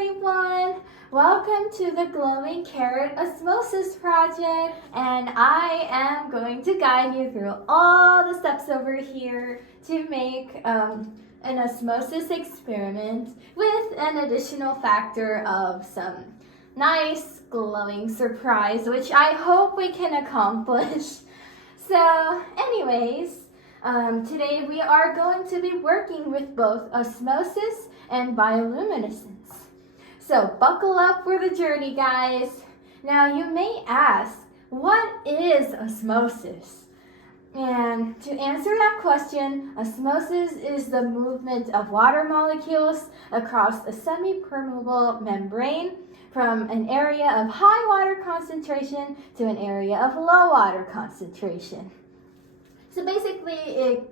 everyone! Welcome to the Glowing Carrot Osmosis project, and I am going to guide you through all the steps over here to make an osmosis experiment with an additional factor of some nice glowing surprise, which I hope we can accomplish. So anyways, today we are going to be working with both osmosis and bioluminescence. So buckle up for the journey, guys. Now you may ask, what is osmosis? And to answer that question, osmosis is the movement of water molecules across a semi-permeable membrane from an area of high water concentration to an area of low water concentration. So basically,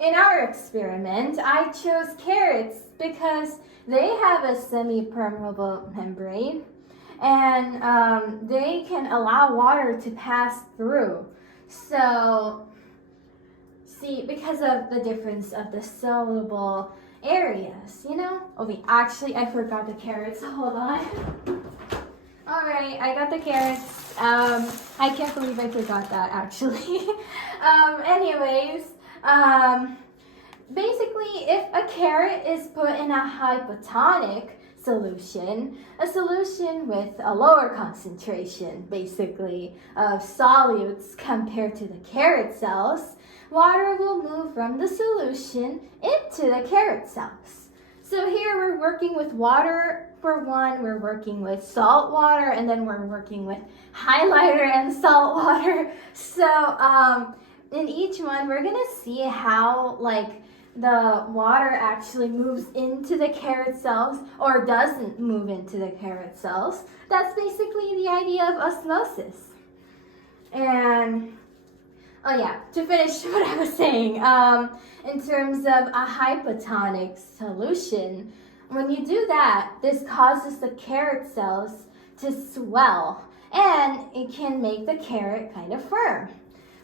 in our experiment, I chose carrots because they have a semi-permeable membrane and they can allow water to pass through. So, see, because of the difference of the soluble areas, you know? Oh wait, actually I forgot the carrots, hold on. Alright, I got the carrots. I can't believe I forgot that actually. Basically, if a carrot is put in a hypotonic solution, a solution with a lower concentration, basically, of solutes compared to the carrot cells, water will move from the solution into the carrot cells. So here we're working with water for one, we're working with salt water, and then we're working with highlighter and salt water. So in each one, we're gonna see how the water actually moves into the carrot cells or doesn't move into the carrot cells. That's basically the idea of osmosis. And oh yeah, to finish what I was saying, in terms of a hypotonic solution, when you do that, this causes the carrot cells to swell and it can make the carrot kind of firm.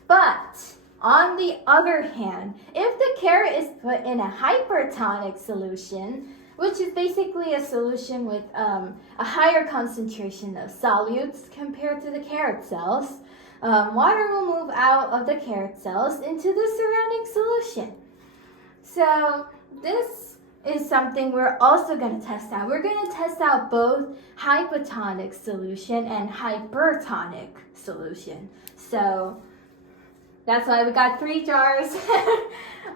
But on the other hand, if the carrot is put in a hypertonic solution, which is basically a solution with a higher concentration of solutes compared to the carrot cells, water will move out of the carrot cells into the surrounding solution. So this is something we're also going to test out. We're going to test out both hypotonic solution and hypertonic solution. So that's why we got 3 jars.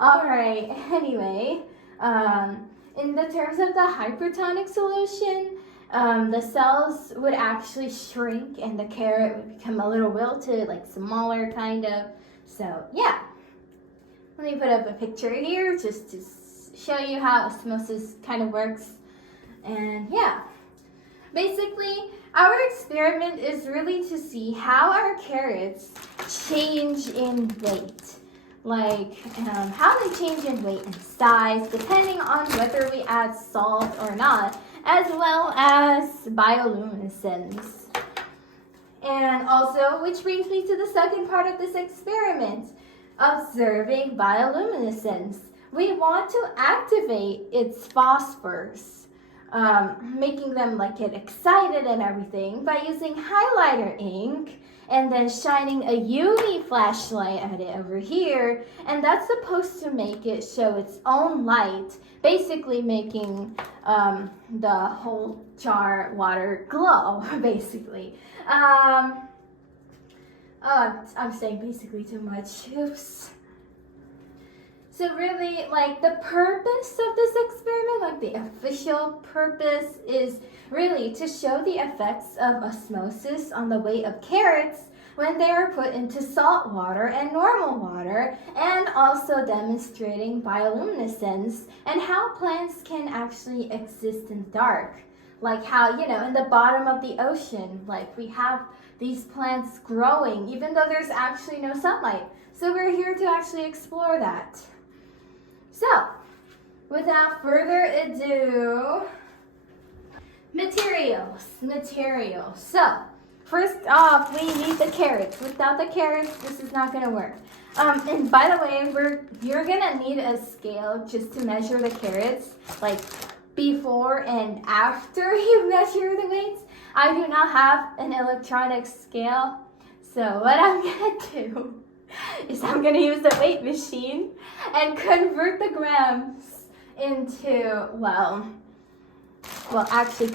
All right, anyway, in the terms of the hypertonic solution, the cells would actually shrink and the carrot would become a little wilted, like smaller kind of. So yeah, let me put up a picture here just to show you how osmosis kind of works. And yeah, basically our experiment is really to see how our carrots change in weight. Like how they change in weight and size depending on whether we add salt or not, as well as bioluminescence. And also, which brings me to the second part of this experiment, observing bioluminescence. We want to activate its phosphors, making them get excited and everything by using highlighter ink and then shining a UV flashlight at it over here, and that's supposed to make it show its own light, basically making the whole jar water glow, basically. Oh, I'm saying basically too much. Oops. So really, the purpose of this experiment, the official purpose, is really to show the effects of osmosis on the weight of carrots when they are put into salt water and normal water, and also demonstrating bioluminescence and how plants can actually exist in dark. Like how, in the bottom of the ocean, we have these plants growing even though there's actually no sunlight. So we're here to actually explore that. So, without further ado, materials. So, first off, we need the carrots. Without the carrots, this is not going to work. And by the way, you're going to need a scale just to measure the carrots. before and after you measure the weights. I do not have an electronic scale. So what I'm gonna do is I'm gonna use the weight machine and convert the grams into, actually,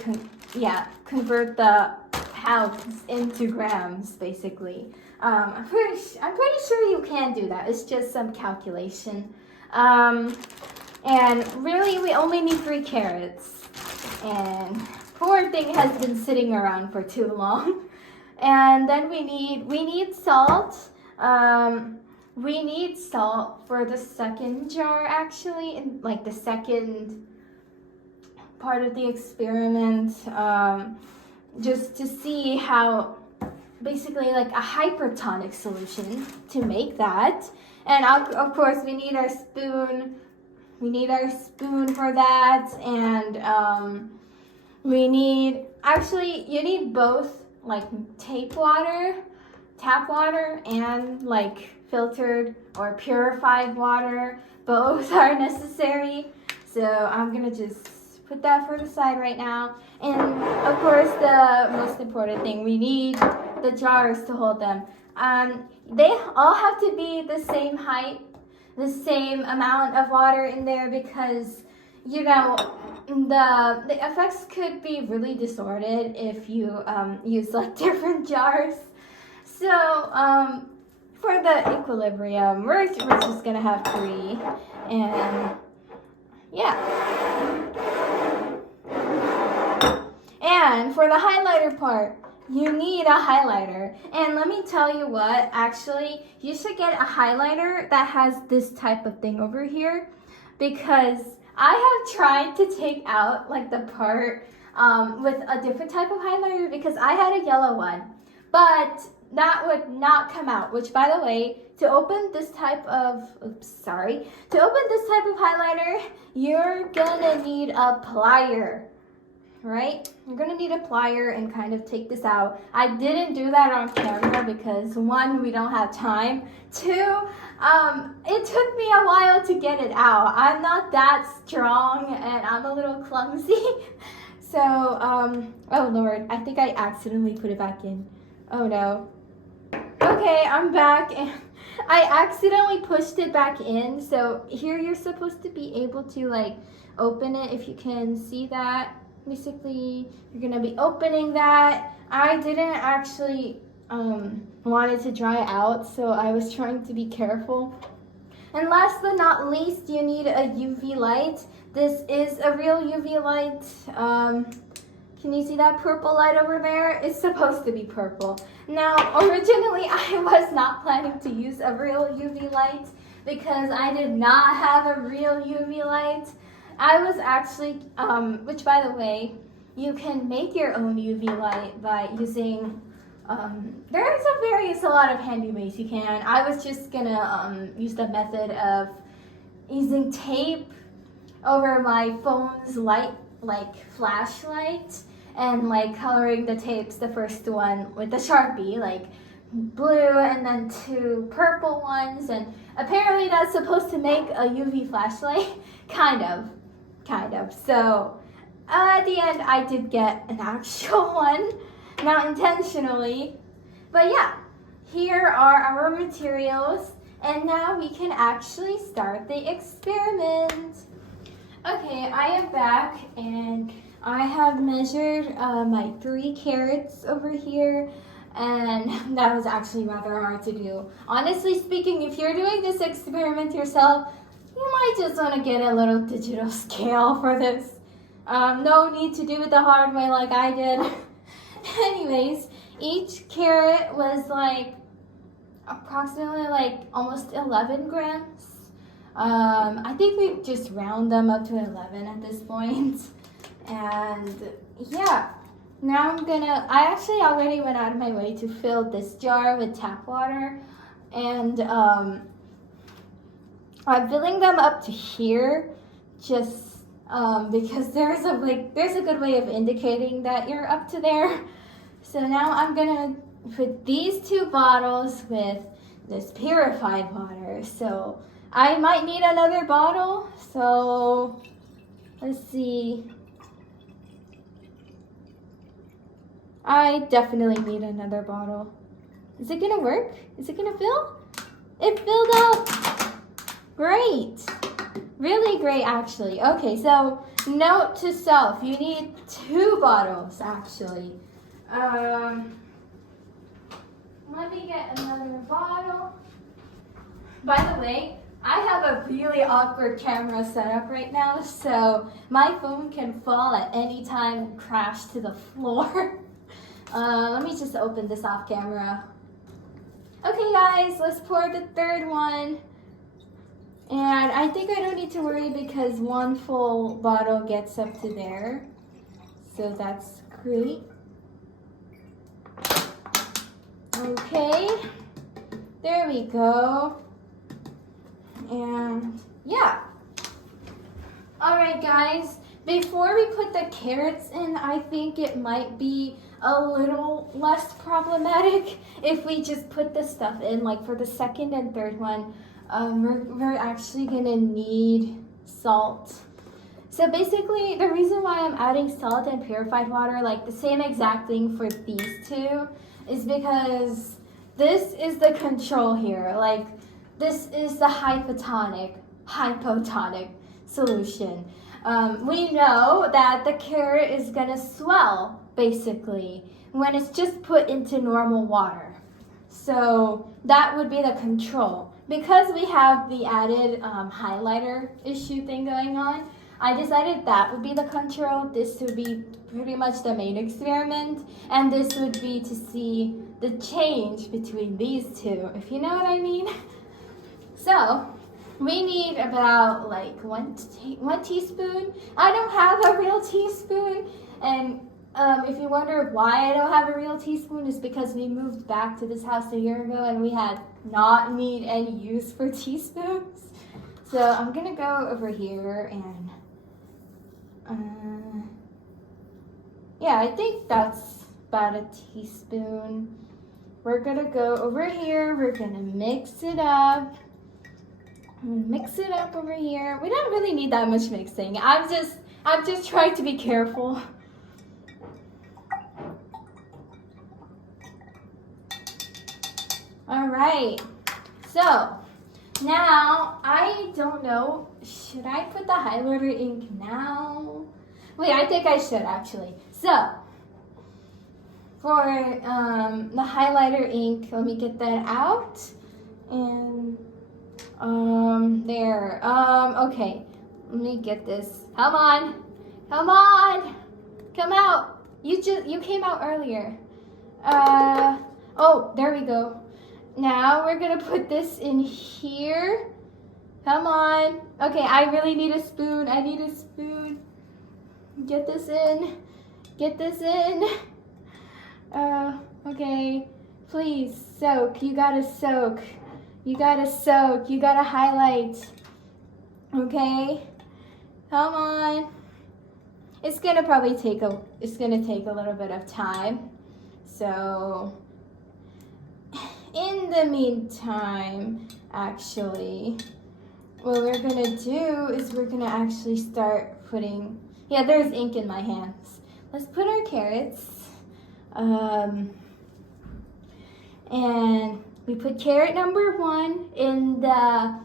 convert the pounds into grams, basically. I'm pretty sure you can do that. It's just some calculation. And really, we only need 3 carrots. And poor thing has been sitting around for too long. And then we need salt. We need salt for the second jar, actually, in like the second part of the experiment, just to see how, basically like a hypertonic solution to make that. And of course we need our spoon. We need our spoon for that, and you need both, like tap water, and like filtered or purified water. Both are necessary. So I'm gonna just put that for the side right now. And of course, the most important thing, we need the jars to hold them. They all have to be the same height, the same amount of water in there, because the effects could be really distorted if you use like different jars. So for the equilibrium, we're just gonna have 3, and and for the highlighter part, you need a highlighter. And let me tell you what, actually, you should get a highlighter that has this type of thing over here, because I have tried to take out like the part with a different type of highlighter, because I had a yellow one, but that would not come out, which, by the way, to open this type of highlighter, you're gonna need a plier. Right? You're gonna need a plier and kind of take this out. I didn't do that on camera because 1, we don't have time. 2, it took me a while to get it out. I'm not that strong and I'm a little clumsy. So, oh Lord, I think I accidentally put it back in. Oh no. Okay, I'm back, and I accidentally pushed it back in. So here you're supposed to be able to like open it, if you can see that. Basically, you're gonna be opening that. I didn't actually want it to dry out, so I was trying to be careful. And last but not least, you need a UV light. This is a real UV light. Can you see that purple light over there? It's supposed to be purple. Now, originally, I was not planning to use a real UV light because I did not have a real UV light. I was actually, which by the way, you can make your own UV light by using, there's a lot of handy ways you can. I was just gonna use the method of using tape over my phone's light, like flashlight, and like coloring the tapes, the first one with the Sharpie, like blue, and then 2 purple ones, and apparently that's supposed to make a UV flashlight, kind of. So at the end, I did get an actual one, not intentionally. But yeah, here are our materials, and now we can actually start the experiment. Okay, I am back, and I have measured my 3 carrots over here, and that was actually rather hard to do. Honestly speaking, if you're doing this experiment yourself, you might just want to get a little digital scale for this. No need to do it the hard way like I did. Anyways, each carrot was like approximately like almost 11 grams. I think we just round them up to 11 at this point. And yeah, now I actually already went out of my way to fill this jar with tap water, and I'm filling them up to here, just because there's a good way of indicating that you're up to there. So now I'm gonna put these 2 bottles with this purified water. So I might need another bottle. So let's see. see. I definitely need another bottle. Is it gonna work? Is it gonna fill? It filled up. Great. Really great, actually. Okay, so note to self, you need 2 bottles, actually. Let me get another bottle. By the way, I have a really awkward camera setup right now, so my phone can fall at any time and crash to the floor. Let me just open this off camera. Okay guys, let's pour the 3rd one. And I think I don't need to worry because 1 full bottle gets up to there. So that's great. Okay, there we go. And yeah. Alright guys, before we put the carrots in, I think it might be a little less problematic if we just put the stuff in. Like for the 2nd and 3rd one, we're actually gonna need salt. So basically, the reason why I'm adding salt and purified water, like the same exact thing for these 2, is because this is the control here. Like this is the hypotonic solution. We know that the carrot is gonna swell basically when it's just put into normal water. So that would be the control. Because we have the added highlighter issue thing going on, I decided that would be the control. This would be pretty much the main experiment, and this would be to see the change between these 2, if you know what I mean. So we need about like one teaspoon. I don't have a real teaspoon, and if you wonder why I don't have a real teaspoon, it's because we moved back to this house a year ago and we had not need any use for teaspoons. So I'm gonna go over here and yeah, I think that's about a teaspoon. We're gonna go over here, we're gonna mix it up. Mix it up over here. We don't really need that much mixing. I'm just trying to be careful. All right, so now I don't know, should I put the highlighter ink now? Wait, I think I should actually. So for the highlighter ink, let me get that out. And there, okay, let me get this. Come on, come out. You came out earlier. Oh, there we go. Now we're gonna put this in here. Come on. Okay, I really need a spoon. I need a spoon. Get this in. Get this in. Okay. Please soak. You gotta soak. You gotta soak. You gotta highlight. Okay. Come on. It's gonna probably take a little bit of time. So in the meantime, actually, what we're gonna do is we're gonna actually start putting, yeah, there's ink in my hands. Let's put our carrots, and we put carrot number 1 in the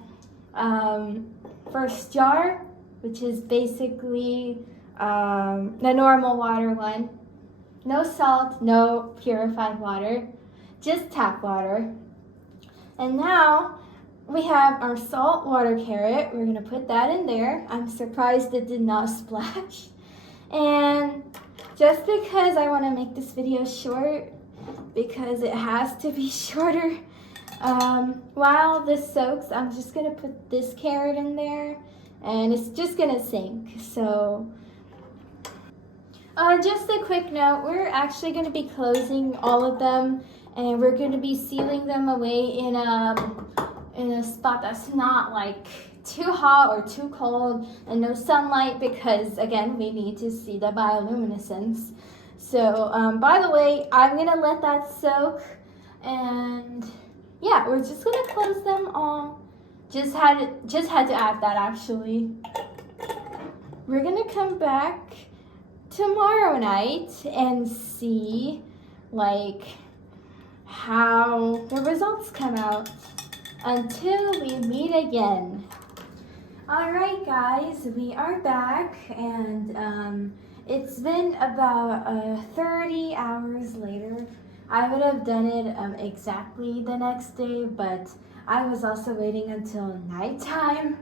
first jar, which is basically the normal water one. No salt, no purified water, just tap water. And now we have our salt water carrot. We're gonna put that in there. I'm surprised it did not splash. And just because I wanna make this video short, because it has to be shorter, while this soaks, I'm just gonna put this carrot in there and it's just gonna sink. So just a quick note, we're actually gonna be closing all of them and we're gonna be sealing them away in a spot that's not like too hot or too cold and no sunlight, because again, we need to see the bioluminescence. So by the way, I'm gonna let that soak, and yeah, we're just gonna close them all. Just had to add that actually. we're gonna come back tomorrow night and see like how the results come out. Until we meet again. Alright guys, we are back, and it's been about 30 hours later. I would have done it exactly the next day, but I was also waiting until nighttime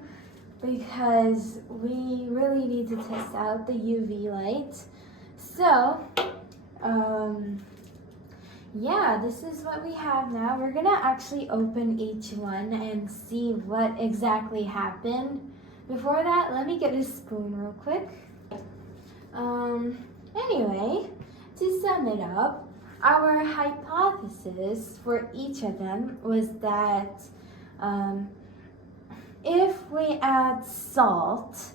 because we really need to test out the UV light. So, yeah, this is what we have now. We're gonna actually open each one and see what exactly happened. Before that, let me get a spoon real quick. Anyway, to sum it up, our hypothesis for each of them was that if we add salt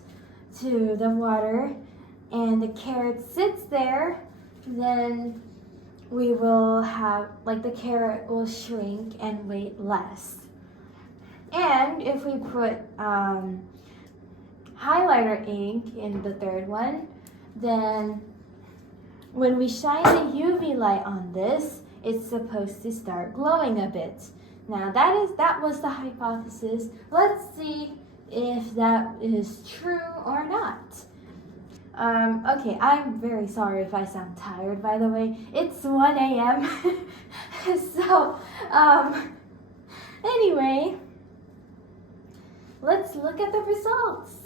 to the water and the carrot sits there, then we will have, like, the carrot will shrink and weigh less. And if we put highlighter ink in the third one, then when we shine the UV light on this, it's supposed to start glowing a bit. Now that was the hypothesis. Let's see if that is true or not. Okay, I'm very sorry if I sound tired, by the way. It's 1 a.m. So, anyway, let's look at the results.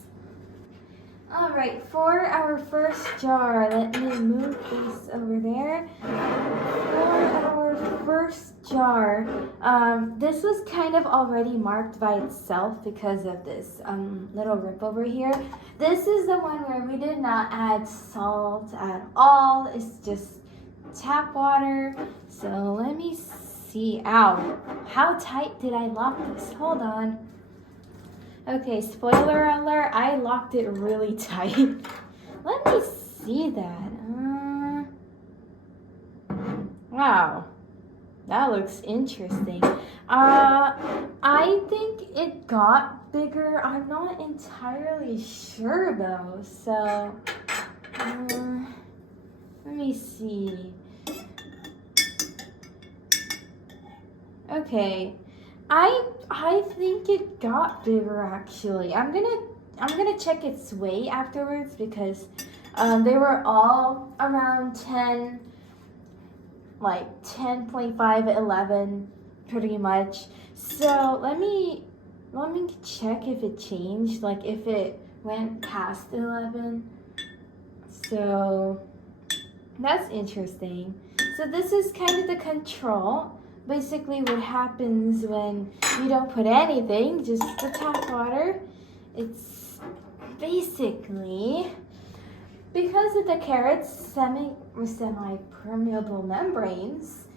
Alright, for our first jar, let me move this over there. For our first jar, this was kind of already marked by itself because of this little rip over here. This is the one where we did not add salt at all. It's just tap water. So let me see. Ow, how tight did I lock this? Hold on. Okay, spoiler alert, I locked it really tight. Let me see that. Wow, that looks interesting. I think it got bigger. I'm not entirely sure though, so let me see. Okay. I think it got bigger actually. I'm gonna check its weight afterwards because they were all around 10, like 10.5, 11, pretty much. So let me check if it changed, like if it went past 11. So that's interesting. So this is kind of the control. Basically what happens when you don't put anything, just the tap water. It's basically, because of the carrot's semi-permeable membranes,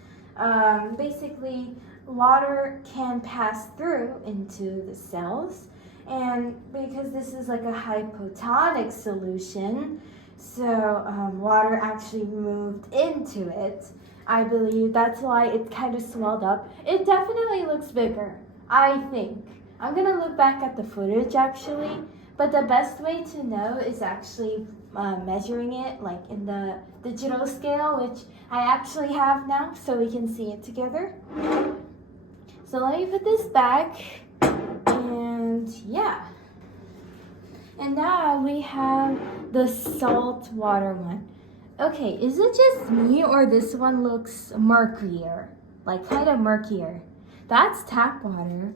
basically water can pass through into the cells. And because this is like a hypotonic solution, so water actually moved into it. I believe that's why it kind of swelled up. It definitely looks bigger, I think. I'm gonna look back at the footage actually, but the best way to know is actually measuring it like in the digital scale, which I actually have now, so we can see it together. So let me put this back, and yeah. And now we have the salt water one. Okay, is it just me or this one looks murkier? Like kind of murkier. That's tap water.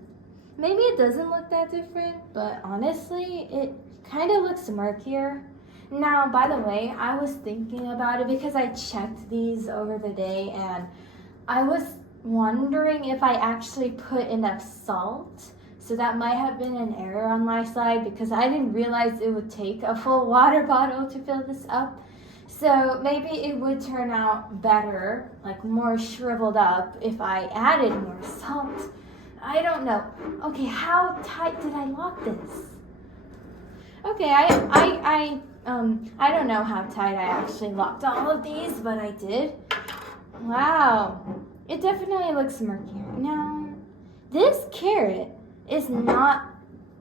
Maybe it doesn't look that different, but honestly, it kind of looks murkier. Now, by the way, I was thinking about it because I checked these over the day and I was wondering if I actually put enough salt. So that might have been an error on my side because I didn't realize it would take a full water bottle to fill this up. So maybe it would turn out better, like more shriveled up if I added more salt. I don't know. Okay, how tight did I lock this? Okay, I don't know how tight I actually locked all of these, but I did. Wow, it definitely looks murkier. Now, this carrot is not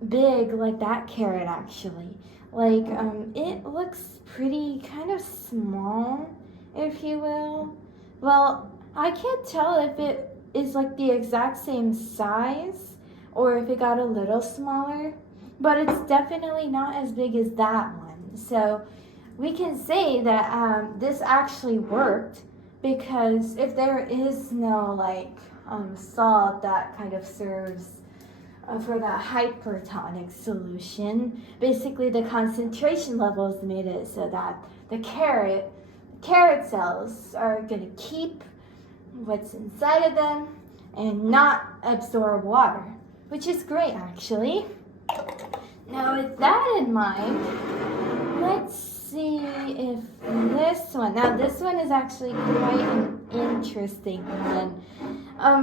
big like that carrot actually. Like, it looks pretty kind of small, if you will. Well, I can't tell if it is like the exact same size or if it got a little smaller, but it's definitely not as big as that one. So we can say that this actually worked, because if there is no like salt that kind of serves for that hypertonic solution, basically the concentration levels made it so that the carrot cells are going to keep what's inside of them and not absorb water, which is great actually. Now with that in mind, let's see if this one, now this one is actually quite an interesting one.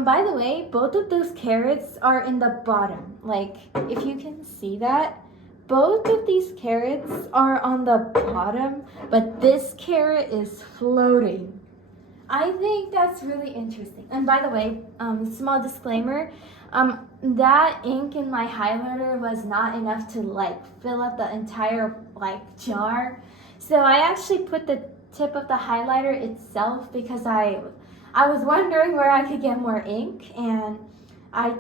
By the way, both of those carrots are in the bottom. Like, if you can see that, both of these carrots are on the bottom, but this carrot is floating. I think that's really interesting. And by the way, small disclaimer, that ink in my highlighter was not enough to like fill up the entire like jar. So I actually put the tip of the highlighter itself because I was wondering where I could get more ink, and I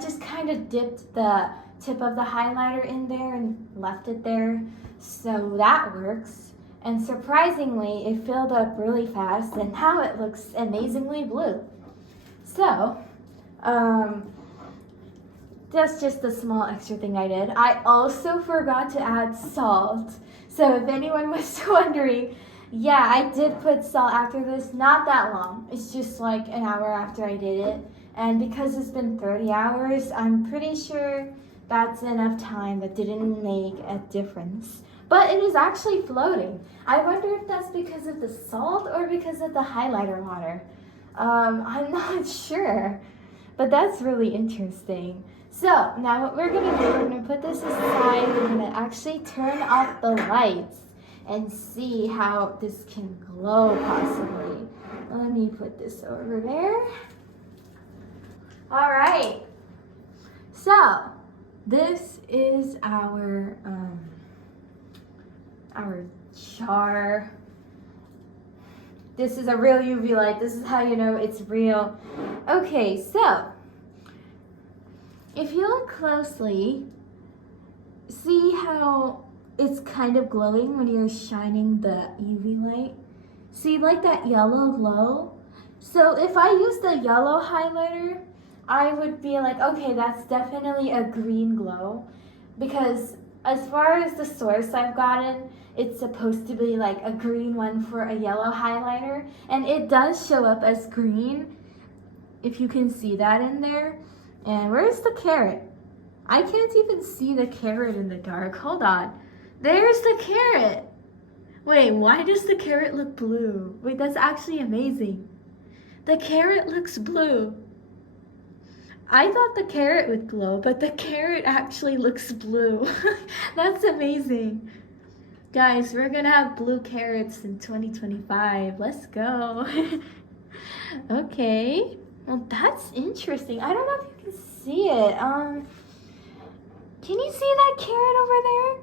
just kind of dipped the tip of the highlighter in there and left it there. So that works. And surprisingly, it filled up really fast, and now it looks amazingly blue. So, that's just a small extra thing I did. I also forgot to add salt. So if anyone was wondering, yeah, I did put salt after this, not that long. It's just like an hour after I did it. And because it's been 30 hours, I'm pretty sure that's enough time that didn't make a difference. But it is actually floating. I wonder if that's because of the salt or because of the highlighter water. I'm not sure, but that's really interesting. So now what we're gonna do, we're gonna put this aside. We're gonna actually turn off the lights and see how this can glow possibly. Let me put this over there. All right. So this is our jar. This is a real UV light. This is how you know it's real. Okay, so if you look closely, see how it's kind of glowing when you're shining the UV light? See, like that yellow glow? So if I use the yellow highlighter, I would be like, okay, that's definitely a green glow, because as far as the source I've gotten, it's supposed to be like a green one for a yellow highlighter, and it does show up as green, if you can see that in there. And where's the carrot? I can't even see the carrot in the dark. Hold on. There's the carrot. Wait, why does the carrot look blue? Wait, that's actually amazing. The carrot looks blue. I thought the carrot would glow, but the carrot actually looks blue. That's amazing. Guys, we're gonna have blue carrots in 2025. Let's go. Okay. Well, that's interesting. I don't know if you can see it. Can you see that carrot over there?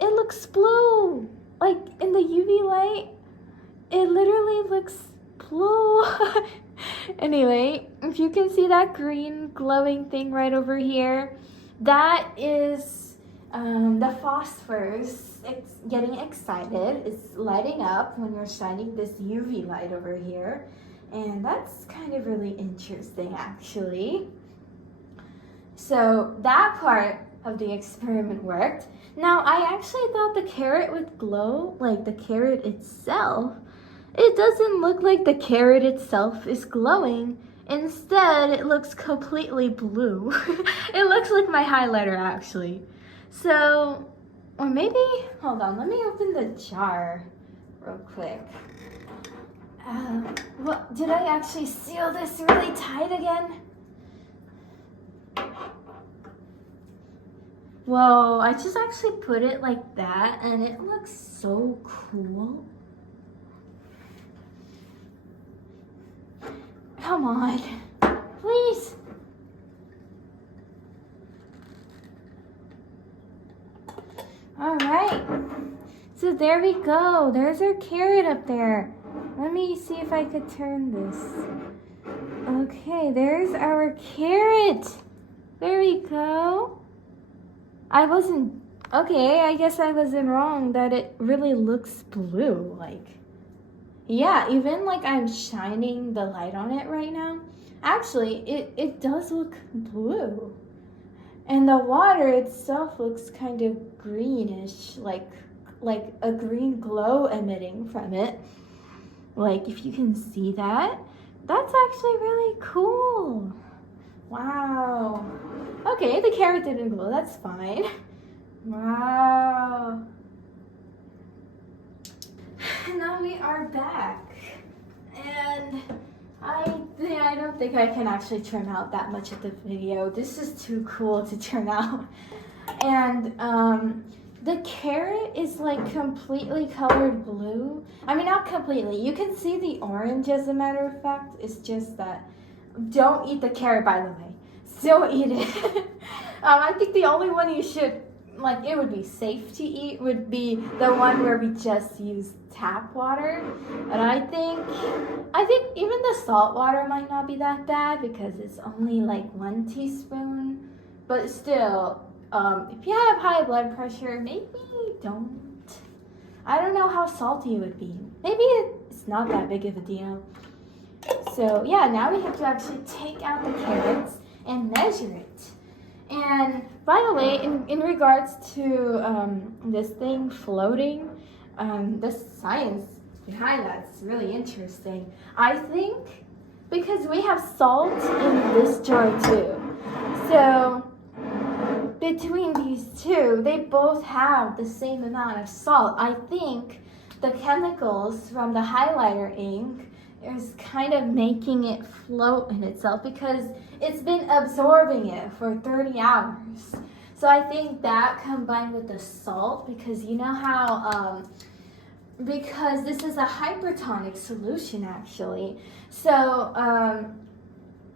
It looks blue. Like in the UV light, it literally looks blue. Anyway, if you can see that green glowing thing right over here, that is the phosphorus. It's getting excited. It's lighting up when you're shining this UV light over here. And that's kind of really interesting, actually. So that part of the experiment worked. Now, I actually thought the carrot would glow, like the carrot itself. It doesn't look like the carrot itself is glowing. Instead, it looks completely blue. It looks like my highlighter, actually. So, or maybe, hold on, let me open the jar real quick. What, did I actually seal this really tight again? Whoa, I just actually put it like that and it looks so cool. Come on, please. All right. So there we go. There's our carrot up there. Let me see if I could turn this. Okay, there's our carrot. There we go. Okay, I guess I wasn't wrong that it really looks blue. Like, yeah, even like I'm shining the light on it right now. Actually, it does look blue. And the water itself looks kind of greenish, like a green glow emitting from it. Like, if you can see that, that's actually really cool. Wow. Okay, the carrot didn't glow, that's fine. Wow. Now we are back. And I don't think I can actually trim out that much of the video. This is too cool to trim out. And the carrot is like completely colored blue. I mean, not completely. You can see the orange as a matter of fact. It's just that, don't eat the carrot, by the way. Still eat it. I think the only one you should, like, it would be safe to eat would be the one where we just use tap water. And I think even the salt water might not be that bad because it's only like 1 teaspoon. But still, if you have high blood pressure, maybe don't. I don't know how salty it would be. Maybe it's not that big of a deal. So yeah, now we have to actually take out the carrots and measure it. And by the way, in regards to this thing floating, the science behind that's really interesting. I think because we have salt in this jar too. So between these two, they both have the same amount of salt. I think the chemicals from the highlighter ink is kind of making it float in itself because it's been absorbing it for 30 hours. So I think that combined with the salt, because you know how, because this is a hypertonic solution actually. So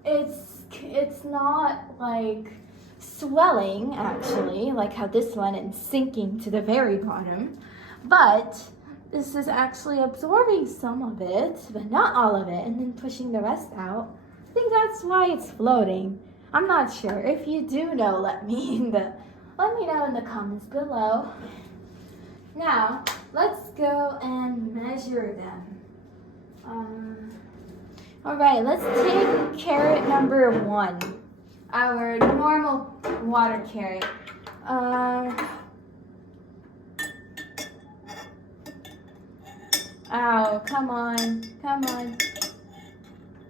it's not like swelling actually, like how this one is sinking to the very bottom, but this is actually absorbing some of it, but not all of it, and then pushing the rest out. I think that's why it's floating. I'm not sure. If you do know, let me know in the comments below. Now, let's go and measure them. All right, let's take carrot number 1, our normal water carrot. Ow, come on.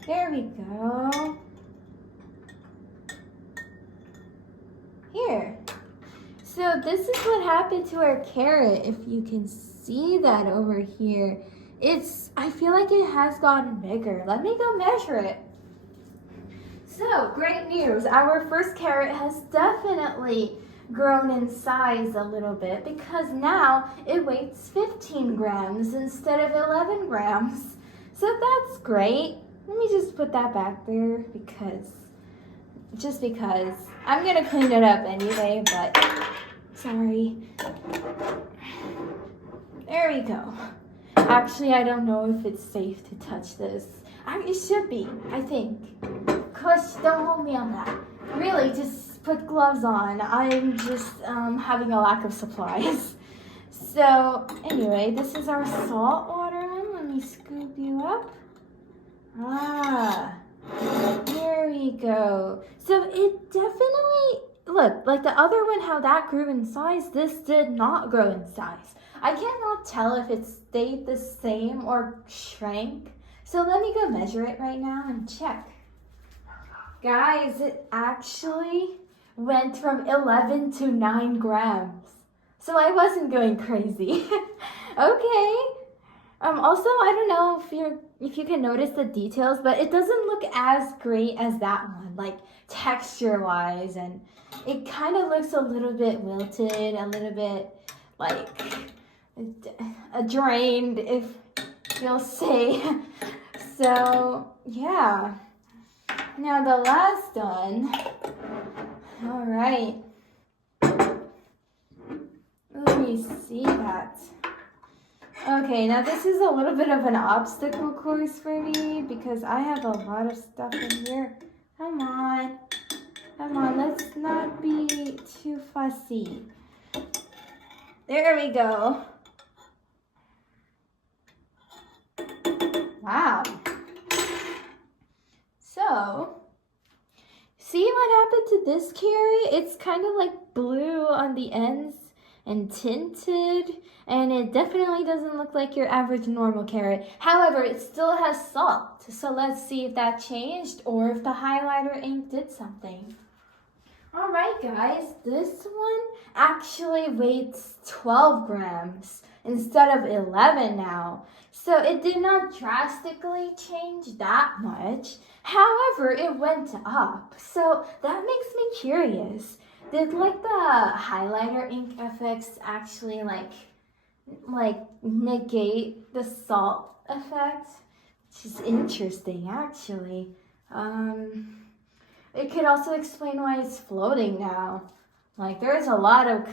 There we go. Here. So this is what happened to our carrot. If you can see that over here. I feel like it has gotten bigger. Let me go measure it. So, great news. Our first carrot has definitely grown in size a little bit because now it weighs 15 grams instead of 11 grams. So that's great. Let me just put that back there because I'm gonna clean it up anyway, but sorry. There we go. Actually, I don't know if it's safe to touch this. It should be, I think. Gosh, don't hold me on that. Really, just put gloves on. I'm just having a lack of supplies. So anyway, this is our salt water. Let me scoop you up. There we go. So it definitely, look, like the other one, how that grew in size, this did not grow in size. I cannot tell if it stayed the same or shrank. So let me go measure it right now and check. Guys, it actually went from 11 to 9 grams. So I wasn't going crazy. Okay. Also, I don't know if you can notice the details, but it doesn't look as great as that one, like texture-wise, and it kind of looks a little bit wilted, a little bit like drained, if you'll say. So, yeah. Now the last one. All right. Let me see that. Okay, now this is a little bit of an obstacle course for me because I have a lot of stuff in here. Come on, let's not be too fussy. There we go. Wow. So, see what happened to this carrot? It's kind of like blue on the ends and tinted, and it definitely doesn't look like your average normal carrot. However, it still has salt. So let's see if that changed or if the highlighter ink did something. All right, guys, this one actually weighs 12 grams instead of 11 now. So it did not drastically change that much. However, it went up. So that makes me curious. Did like the highlighter ink effects actually like negate the salt effect? Which is interesting, actually. It could also explain why it's floating now. Like, there's a lot of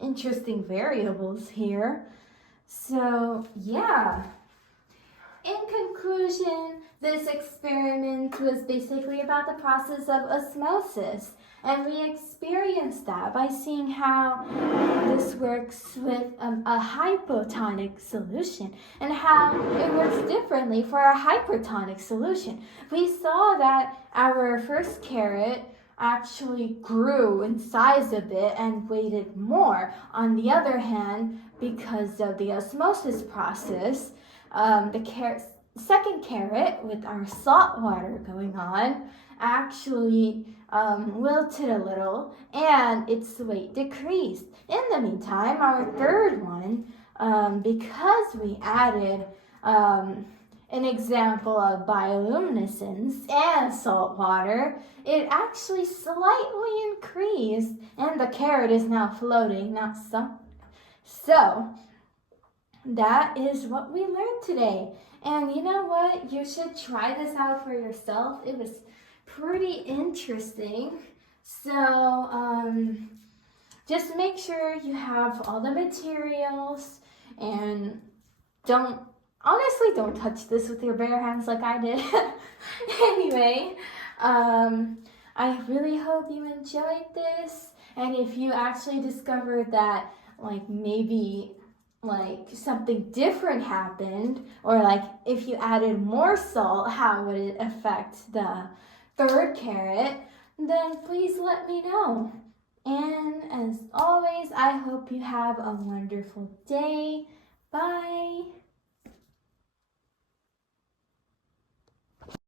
interesting variables here. So, yeah. In conclusion, this experiment was basically about the process of osmosis. And we experienced that by seeing how this works with a hypotonic solution and how it works differently for a hypertonic solution. We saw that our first carrot actually grew in size a bit and weighted more. On the other hand, because of the osmosis process, the second carrot with our salt water going on actually wilted a little and its weight decreased. In the meantime, our third one, because we added an example of bioluminescence and salt water, it actually slightly increased and the carrot is now floating, not sunk. So that is what we learned today. And you know what? You should try this out for yourself. It was pretty interesting. So just make sure you have all the materials and honestly don't touch this with your bare hands like I did. Anyway, I really hope you enjoyed this, and if you actually discovered that like maybe like something different happened, or like if you added more salt, how would it affect the third carrot, then please let me know. And as always, I hope you have a wonderful day.